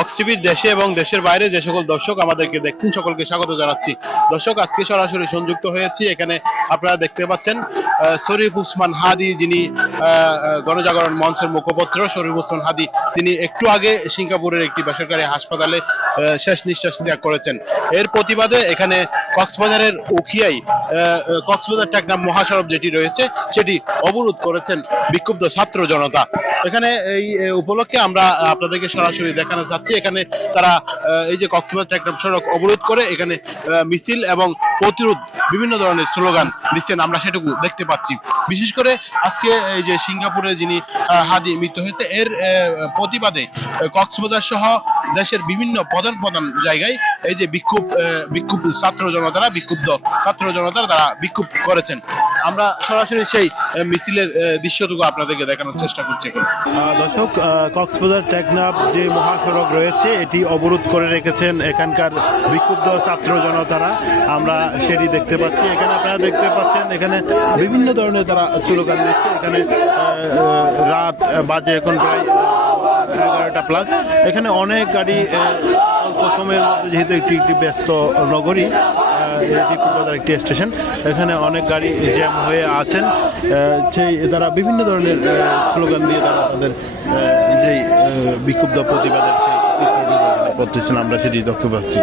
Ox টিভির দেশে এবং দেশের বাইরে যে সকল দর্শক আমাদেরকে দেখছেন সকলকে স্বাগত জানাচ্ছি। দর্শক, আজকে সরাসরি সংযুক্ত হয়েছি এখানে। আপনারা দেখতে পাচ্ছেন শরীফ উসমান হাদি, যিনি গণজাগরণ মঞ্চের মুখপত্র শরীফ উসমান হাদি, তিনি একটু আগে সিঙ্গাপুরের একটি বেসরকারি হাসপাতালে শেষ নিঃশ্বাস ত্যাগ করেছেন। এর প্রতিবাদে এখানে কক্সবাজারের উখিয়ায় কক্সবাজার টেকনাফ মহাসড়ক যেটি রয়েছে সেটি অবরোধ করেছেন বিক্ষুব্ধ ছাত্র জনতা। এখানে এই উপলক্ষে আমরা আপনাদেরকে সরাসরি দেখানো যাচ্ছি। এখানে তারা এই যে কক্সবাজার টেকনাফ সড়ক অবরোধ করে এখানে মিছিল এবং প্রতিরোধ বিভিন্ন ধরনের স্লোগান দিচ্ছেন, আমরা সেটুকু দেখতে পাচ্ছি। বিশেষ করে আজকে এই যে সিঙ্গাপুরে যিনি হাদি মৃত্যু হয়েছে, এর প্রতিবাদে কক্সবাজার সহ দেশের বিভিন্ন প্রধান প্রধান জায়গায় এই যে বিক্ষুব্ধ ছাত্র জনতারা তারা বিক্ষোভ করেছেন। আমরা সরাসরি সেই মিছিলের দৃশ্যটুকু আপনাদেরকে দেখানোর চেষ্টা করছি। দর্শক, কক্সবাজার টেকনাফ যে মহাসড়ক রয়েছে এটি অবরোধ করে রেখেছেন এখানকার বিক্ষুব্ধ ছাত্র জনতারা, আমরা সেটি দেখতে পাচ্ছি। এখানে আপনারা দেখতে পাচ্ছেন এখানে বিভিন্ন ধরনের তারা স্লোগান দিচ্ছে। এখানে রাত বাজে এখন প্রায় 11টা প্লাস। এখানে অনেক গাড়ি অল্প সময়ের মধ্যে, যেহেতু একটি ব্যস্ত নগরী, এটি কক্সবাজার একটি স্টেশন, এখানে অনেক গাড়ি জ্যাম হয়ে আছেন। সেই তারা বিভিন্ন ধরনের স্লোগান দিয়ে তারা তাদের যেই বিক্ষুব্ধ প্রতিবাদের সেই চিত্রটি করতেছেন, আমরা সেটি দেখতে পাচ্ছি।